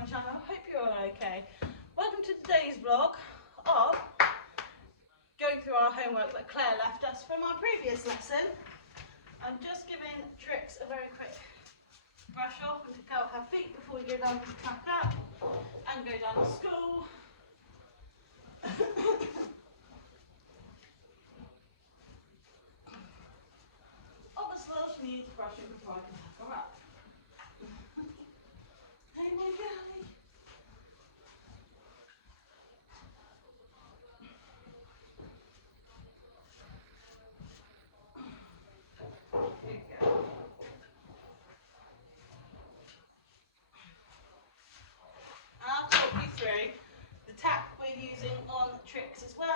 my channel. Hope you're all okay. Welcome to today's vlog of going through our homework that Claire left us from our previous lesson. I'm just giving Trix a very quick brush off and pick out her feet before we go down to the track up and go down to school. Obviously she needs brushing before I can pick her up. Hey my girlie. I'll talk you through the tack we're using on Trix as well.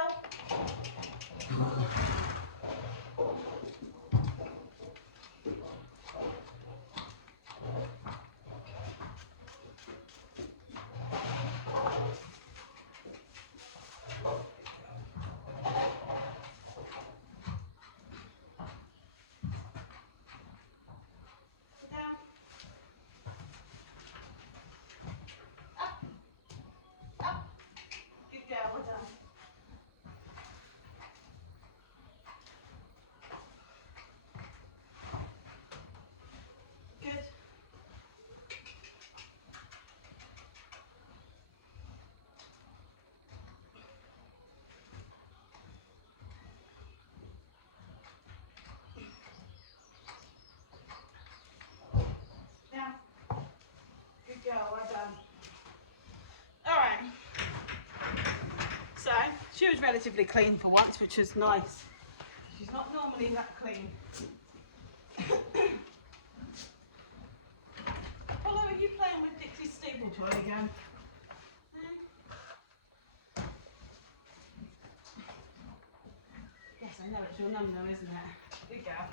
Down. Up. Up. Good girl, we're done. Good. Down. Good girl, well done. Alright. So, she was relatively clean for once, which is nice. She's not normally that clean. Apollo, are you playing with Dixie's stable toy again? Yes, I know, it's your num-num, isn't it? Good girl.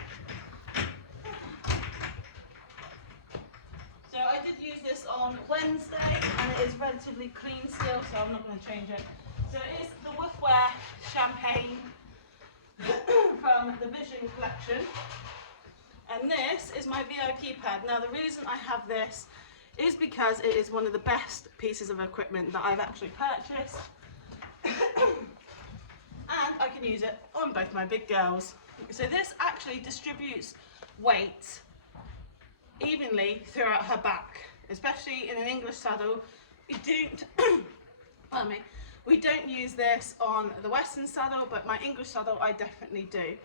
So I did use this on Wednesday and it is relatively clean still, so I'm not going to change it. So it is the Wirh champagne from the Vision collection. And this is my VIP pad. Now the reason I have this is because it is one of the best pieces of equipment that I've actually purchased. And I can use it on both my big girls. So this actually distributes weight evenly throughout her back, especially in an English saddle. We don't use this on the Western saddle, but my English saddle I definitely do.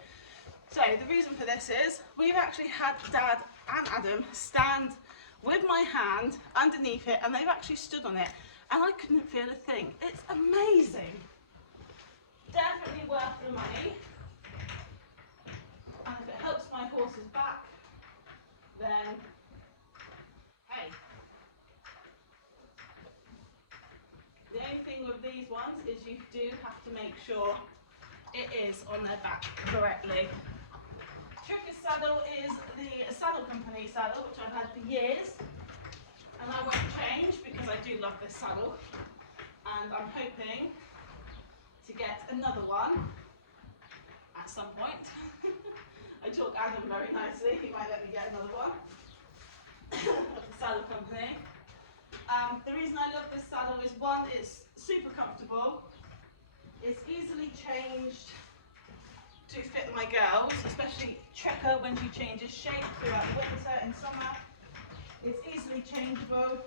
So the reason for this is we've actually had Dad and Adam stand with my hand underneath it and they've actually stood on it and I couldn't feel a thing. It's amazing. Definitely worth the money. And if it helps my horse's back, then hey. The only thing with these ones is you do have to make sure it is on their back correctly. Tricka's saddle is the Saddle Company saddle, which I've had for years, and I won't change because I do love this saddle, and I'm hoping to get another one at some point. I talk Adam very nicely, he might let me get another one of the Saddle Company. The reason I love this saddle is one, it's super comfortable, it's easily changed to fit my girls, especially Tricka when she changes shape throughout winter and summer. It's easily changeable.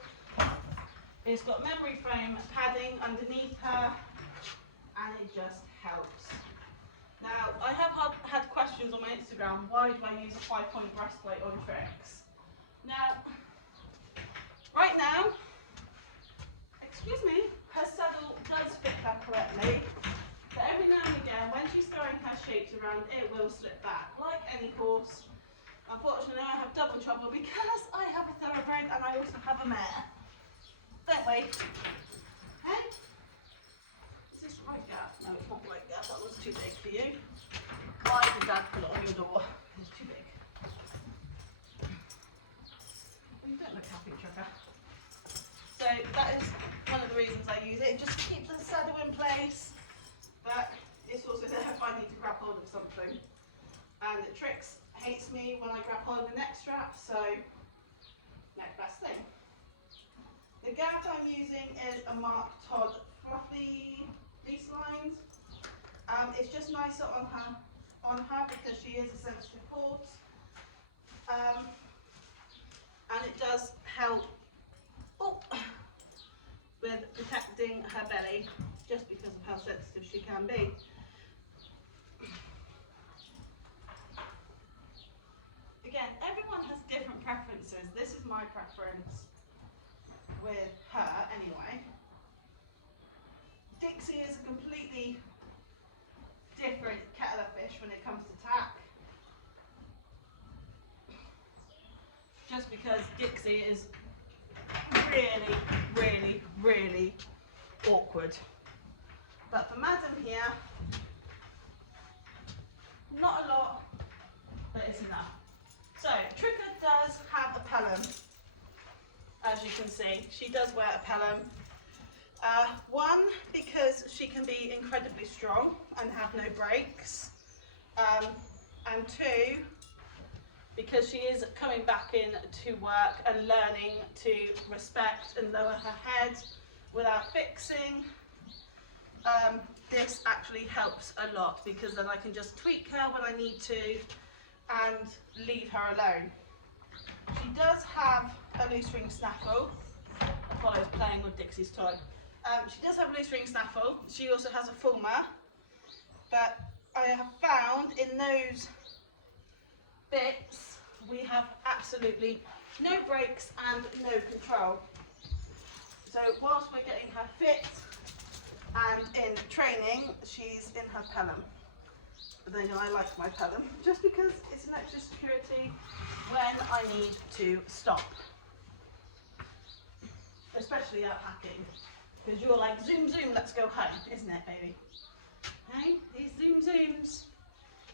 It's got memory foam padding underneath her and it just helps. Now, I have had questions on my Instagram, why do I use a 5-point breastplate on Trix? Now, right now, excuse me, her saddle does fit her correctly, but every now and again, when she's throwing her shapes around, it will slip back, like any horse. Unfortunately, I have double trouble because I have a thoroughbred and I also have a mare. Don't we? Hey? Is this the right gap? No, it's not the right gap. That was too big for you. Why did Dad put it on your door? It's too big. You don't look happy, Tricka. So that is one of the reasons I use it. It just keeps the saddle in place, but it's also there if I need to grab hold of something. And Trix hates me when I grab hold of the neck strap, so next best thing. The gap I'm using is a Mark Todd fluffy fleece lines. It's just nicer on her because she is a sensitive horse. And it does help with protecting her belly just because of how sensitive she can be. Again, everyone has different preferences. This is my preference with her anyway. Dixie is a completely different kettle of fish when it comes to tack. Just because Dixie is really, really, really awkward. But for Madam here, not a lot, but it's enough. So, Tricka does have a pelham, as you can see. She does wear a pelham. One, because she can be incredibly strong and have no brakes. And two, because she is coming back in to work and learning to respect and lower her head without fixing. This actually helps a lot because then I can just tweak her when I need to and leave her alone. She does have a loose ring snaffle. That's why I was playing with Dixie's toy. She does have a loose ring snaffle. She also has a fulmer, but I have found in those bits we have absolutely no brakes and no control. So whilst we're getting her fit and in training, she's in her pelham. But then I like my pelham just because it's an extra security when I need to stop. Especially out hacking. Because you're like, zoom, zoom, let's go home, isn't it, baby? Hey, these zoom zooms.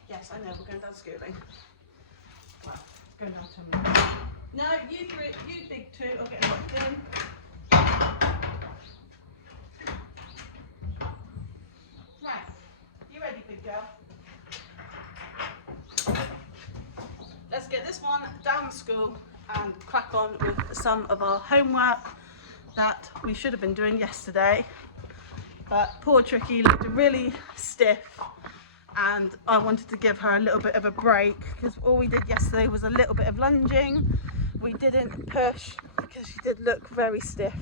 Yes, I know, we're going down schooling. Well, going down to me. No, you three, you big two, I'll get locked in. Right, you ready, big girl? Let's get this one down to school and crack on with some of our homework that we should have been doing yesterday. But poor Tricky looked really stiff and I wanted to give her a little bit of a break because all we did yesterday was a little bit of lunging. We didn't push because she did look very stiff.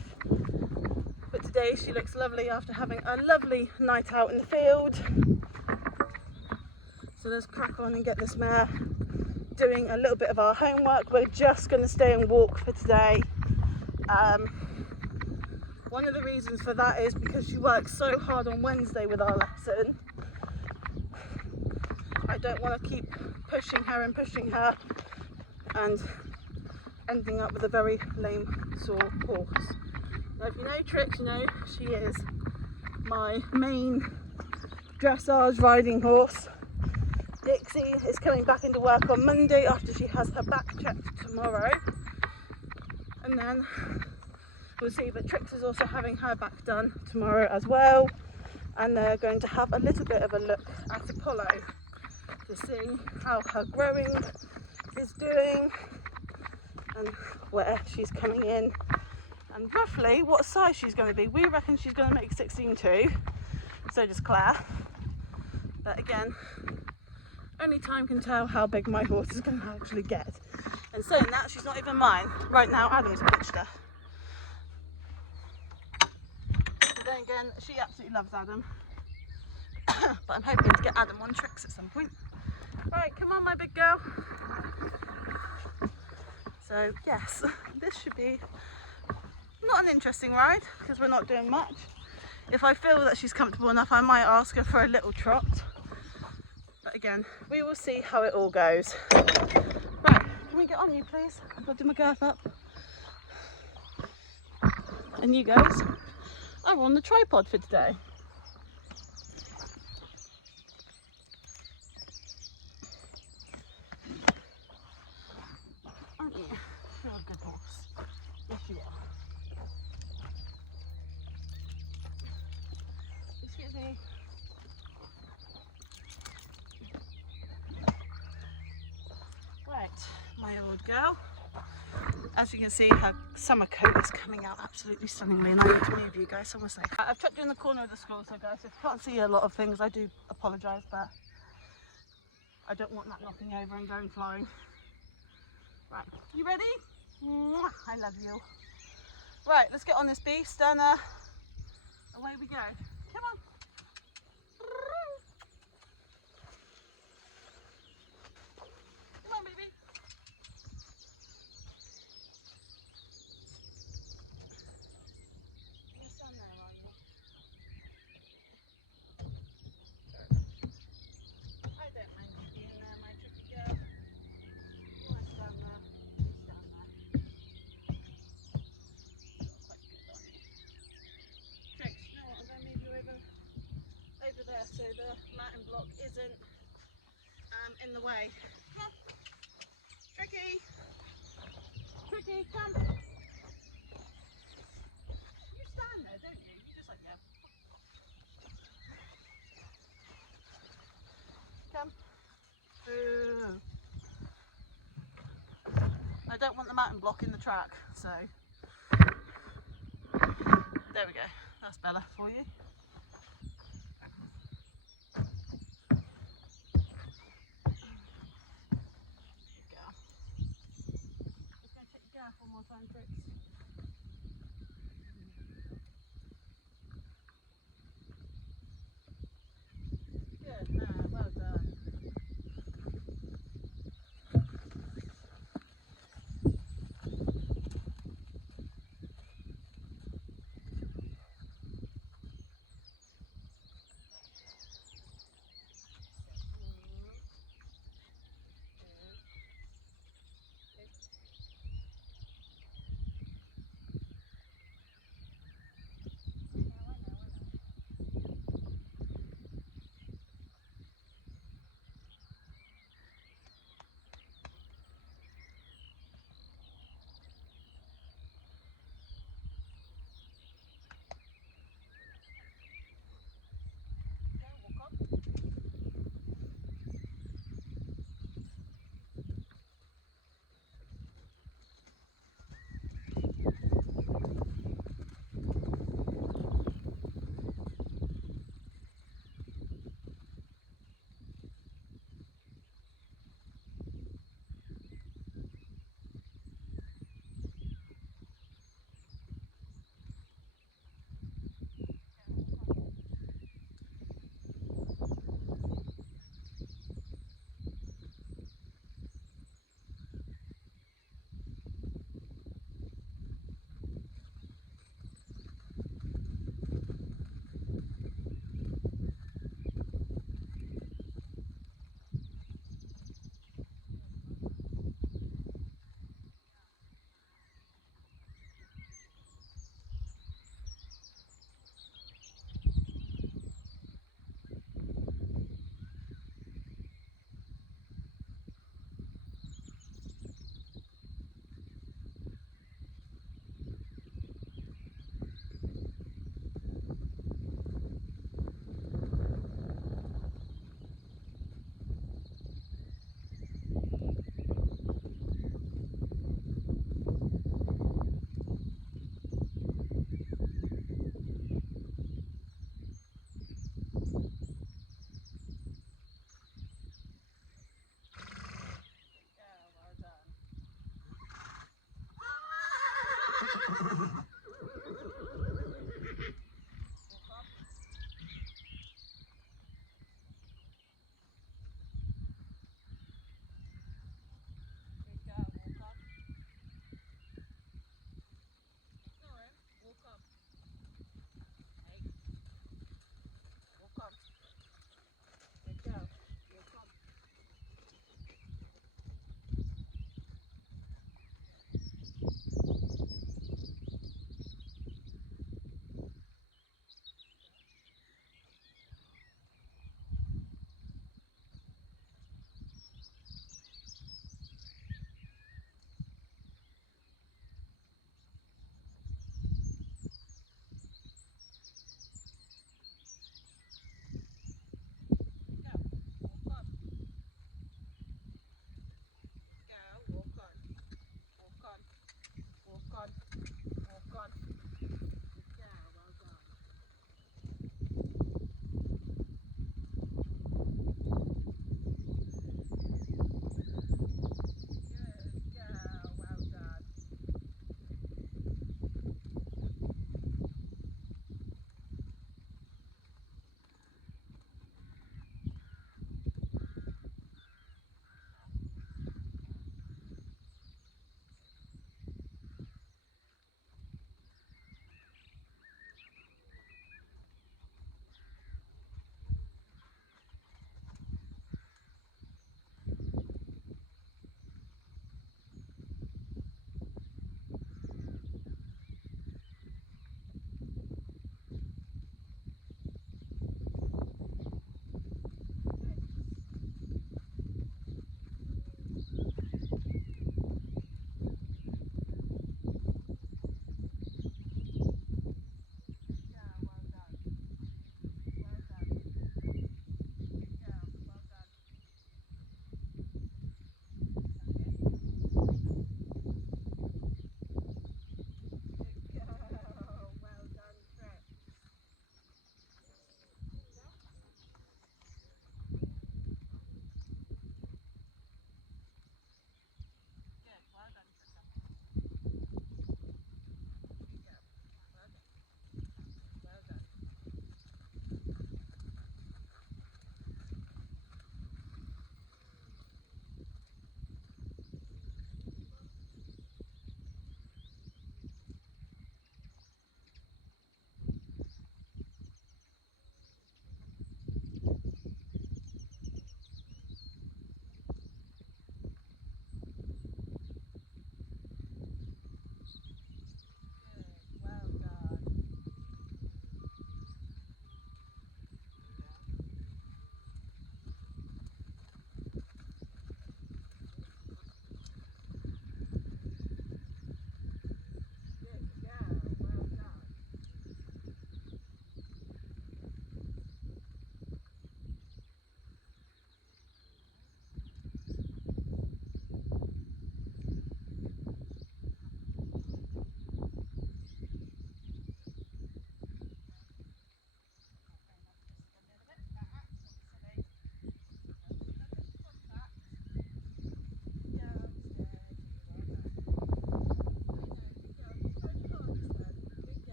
But today she looks lovely after having a lovely night out in the field. So let's crack on and get this mare doing a little bit of our homework. We're just going to stay and walk for today. One of the reasons for that is because she worked so hard on Wednesday with our lesson. I don't want to keep pushing her and ending up with a very lame, sore horse. Now if you know Trix, you know she is my main dressage riding horse. Dixie is coming back into work on Monday after she has her back checked tomorrow. And then we'll see, but Trix is also having her back done tomorrow as well. And they're going to have a little bit of a look at Apollo to see how her growing is doing and where she's coming in and roughly what size she's going to be. We reckon she's going to make 16.2, so does Claire. But again, only time can tell how big my horse is going to actually get. And saying that, she's not even mine. Right now, Adam's pitched her. But then again, she absolutely loves Adam. But I'm hoping to get Adam on Tricks at some point. Right, come on, my big girl. So, yes, this should be not an interesting ride because we're not doing much. If I feel that she's comfortable enough, I might ask her for a little trot. But again, we will see how it all goes. Right, can we get on you, please? I've got to do my girth up. And you guys are on the tripod for today. Aren't you? You're a good horse. Yes, you are. Excuse me. Right, my old girl. As you can see, her summer coat is coming out absolutely stunningly, and I need to move you guys somewhere safe. I've tucked you in the corner of the school, so guys, if you can't see a lot of things, I do apologise, but I don't want that knocking over and going flying. Right, you ready? Mwah, I love you. Right, let's get on this beast and away we go. Come on. Come on, baby. You're stand there, aren't you? I don't mind you being there, my tricky girl. You want to stand there? You stand there. Quite good, aren't you? Tricks, you know what? I'm going to move you over there so the mountain block isn't in the way. Come on. Tricky. Tricky, come. You stand there, don't you? You just like, yeah. Come. Boo. I don't want the mountain block in the track, so there we go. That's better for you. Good girl. Just going to check your gaff one more time, Tricks. Good, well done.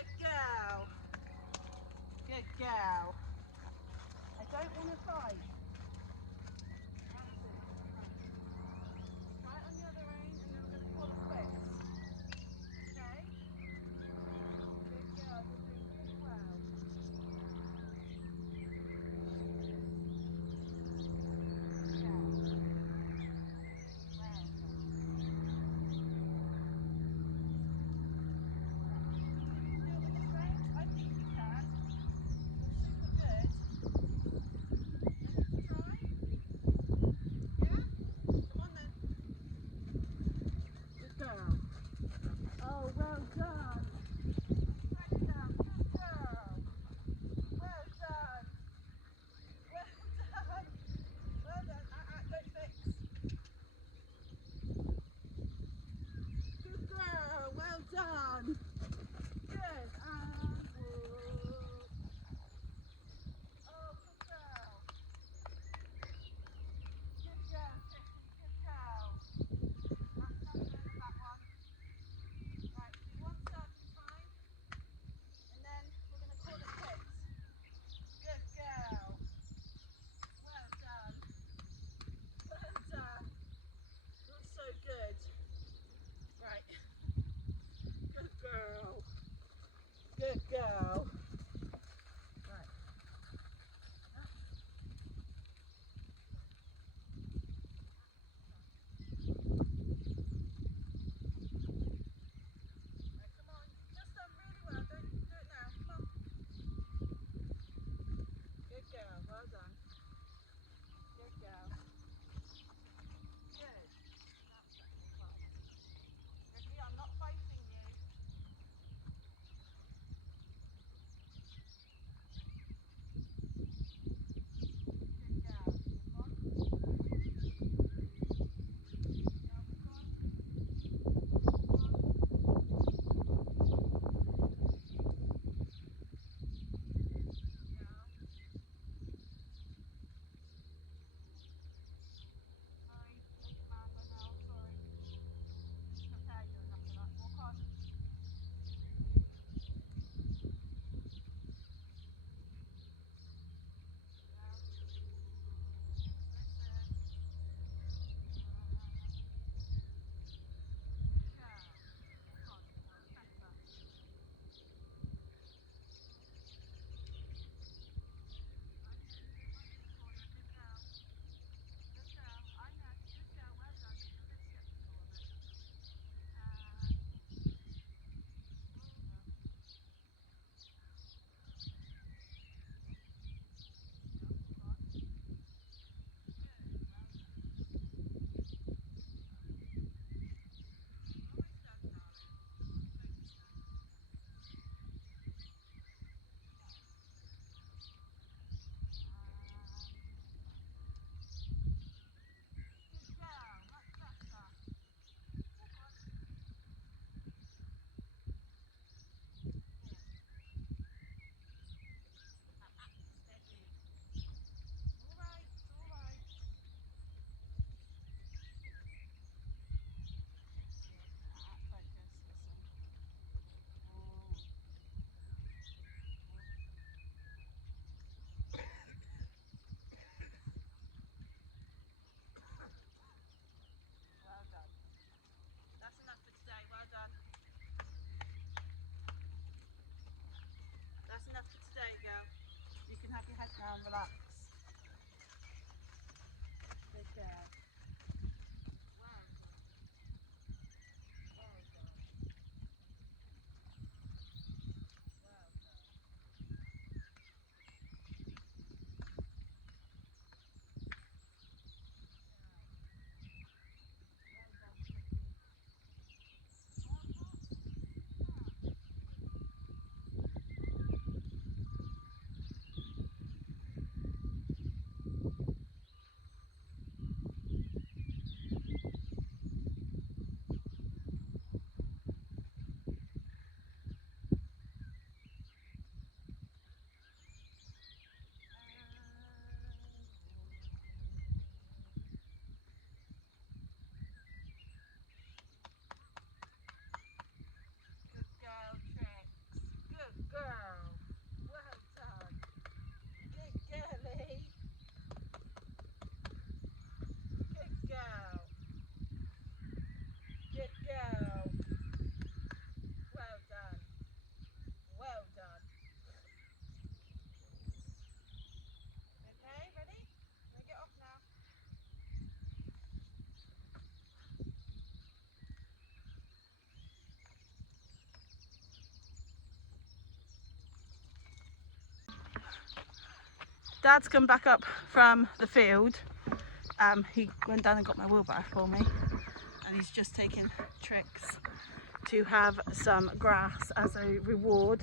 Good girl. Good girl. I don't want to fight. Try it on the other end and then we're going to call it quits. Okay? Good girl. You're doing really well. Oh, well done. Spread it out. Good girl. Well done. Well done. Well done. Don't fix. Good girl. Well done. Good. And whoop. Oh, good girl. Good girl, Tiffany. Good girl. Last time you're in that one. Right, do one certain time, and then we're going to call it quits. Good girl. Well done. Well done. You're so good. Right. Good girl. Good girl. Right. Right, come on. You've just done really well. Don't do it now. Come on. Good girl. Well done. Good girl. Good. Ricky, I'm not fighting you. Good girl. Walk on. Yeah, walk on. Walk on. Yeah. Sorry, make it louder now. Sorry. Prepare you enough for that. Walk on. Yeah. Listen. Good girl. Walk on. That was better. I know you don't like this corner. Good girl. Good girl. I know. Good girl. Well done. You're a bit sceptical of it. Well done. Yeah, walk on. Good. Well done. Almost done, darling. Come on, focus now. Good girl. Much better. Walk on. Good. Steady. All right. It's all right. Focus. Listen. Oh. Well done. That's enough for today. Well done. That's enough for today, girl. You can have your head now and relax. Good girl. Well done. Well done. Well done. Girl. Well done, Tricky. What? Ah. Dad's come back up from the field. He went down and got my wheelbarrow for me, and he's just taken Tricks to have some grass as a reward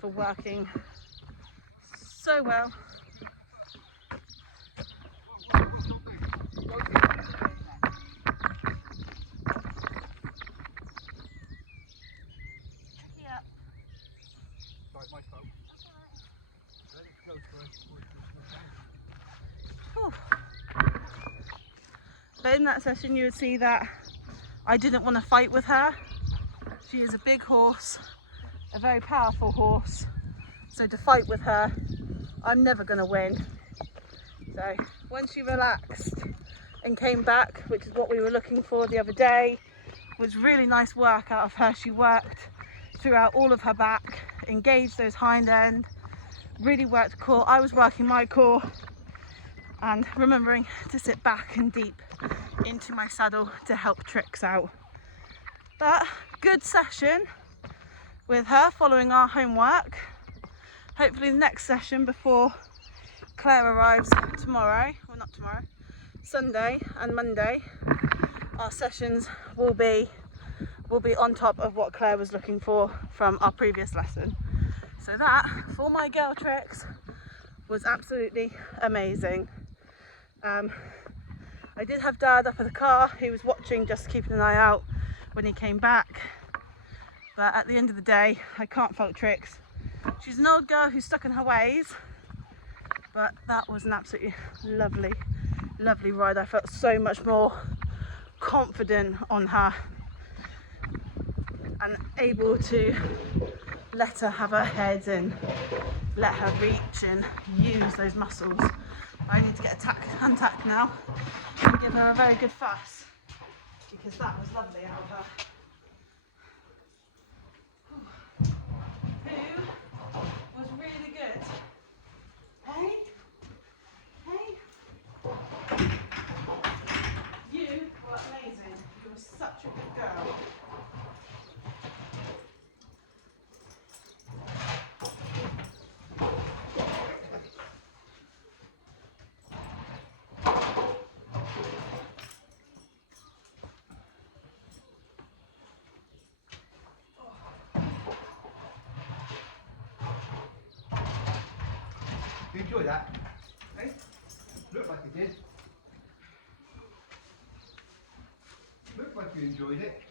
for working so well. But in that session you would see that I didn't want to fight with her. She is a big horse, a very powerful horse, so to fight with her, I'm never going to win. So when she relaxed and came back, which is what we were looking for the other day, was really nice work out of her. She worked throughout all of her back, engaged those hind end, really worked core. I was working my core and remembering to sit back and deep into my saddle to help Tricks out. But good session with her following our homework. Hopefully the next session before Claire arrives tomorrow, well not tomorrow, Sunday and Monday, our sessions will be on top of what Claire was looking for from our previous lesson. So that, for my girl Tricks, was absolutely amazing. I did have Dad up at the car. He was watching, just keeping an eye out when he came back. But at the end of the day, I can't fault Tricks. She's an old girl who's stuck in her ways, but that was an absolutely lovely, lovely ride. I felt so much more confident on her and able to let her have her head and let her reach and use those muscles. I need to get a hand tack now and give her a very good fuss, because that was lovely out of her. Who was really good? Hey? Hey? You were amazing. You were such a good girl. You enjoy that? Hey? Looked like you did. Looked like you enjoyed it.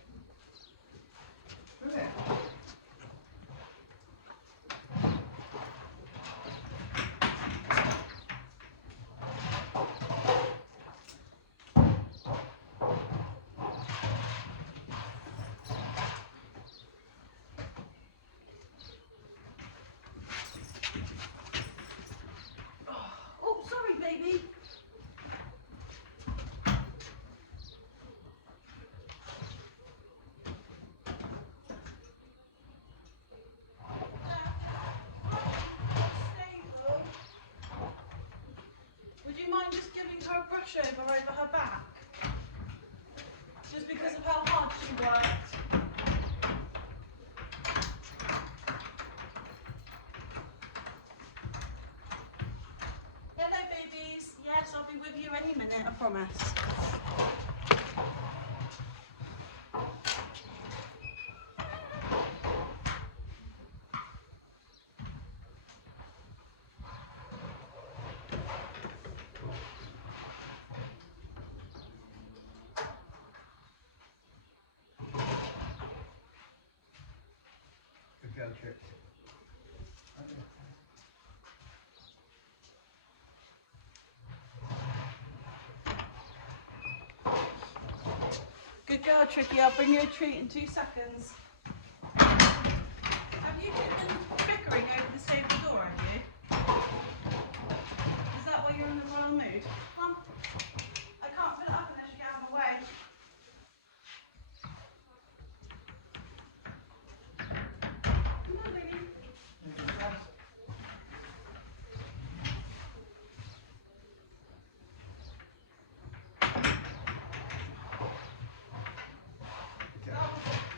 Didn't it? Oh, sorry, baby. Would you mind just giving her a brush over her back? Just because of how hard she worked. Hello, babies. Yes, I'll be with you any minute, I promise. Good girl, Tricks. Good girl, Tricky. I'll bring you a treat in 2 seconds. Have you been bickering over the stable door, have you? Is that why you're in the royal mood? Huh? I can't put it up unless you get out of the way. Come on, baby.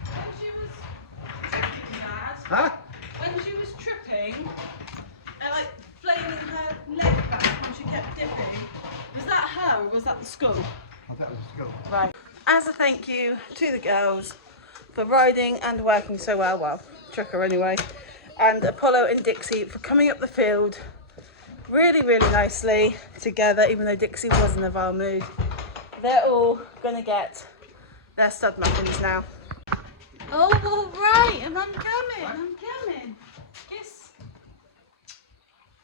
When she was tripping, Dad, Huh? when she was tripping, I like was that the school? I thought it was school. Right. As a thank you to the girls for riding and working so well, Tricka anyway, and Apollo and Dixie for coming up the field really nicely together, even though Dixie was in a vile mood. They're all gonna get their stud muffins now. Oh, all right, and I'm coming. Kiss.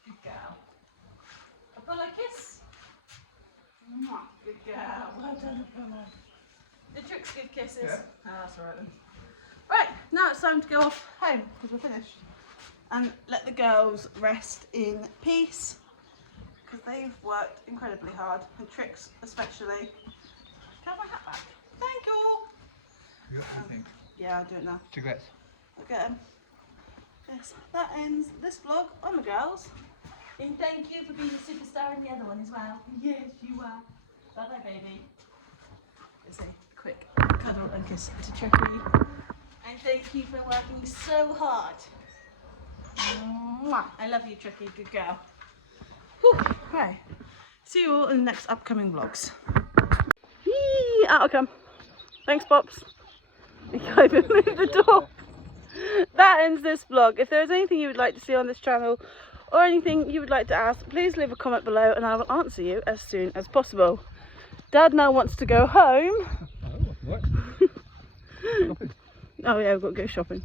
Good girl. Apollo, kiss. Mwah. Good girl. Well done, Apollo. Did Tricks give kisses? Yeah. Oh, that's all right then. Right, now it's time to go off home because we're finished. And let the girls rest in peace because they've worked incredibly hard, and Tricks especially. Can I have my hat back? Thank you. You got anything? Yeah, I'll do it now. Cigarettes. Look at them. Yes, that ends this vlog on the girls. And thank you for being a superstar in the other one as well. Yes, you are. Bye bye, baby. Let's say quick cuddle and kiss to Tricky. And thank you for working so hard. Mwah. I love you, Tricky. Good girl. Whew. Right. See you all in the next upcoming vlogs. Yee, out I come. Thanks, Pops. I can't even move the door. That ends this vlog. If there is anything you would like to see on this channel or anything you would like to ask, please leave a comment below and I will answer you as soon as possible. Dad now wants to go home. Oh, what? Shopping. Oh yeah, we've got to go shopping.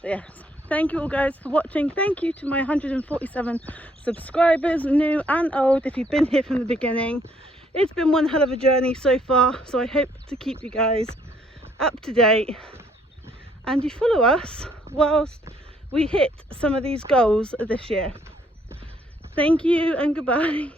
But yeah, thank you all guys for watching. Thank you to my 147 subscribers, new and old, if you've been here from the beginning. It's been one hell of a journey so far, so I hope to keep you guys up to date and you follow us whilst we hit some of these goals this year. Thank you and goodbye.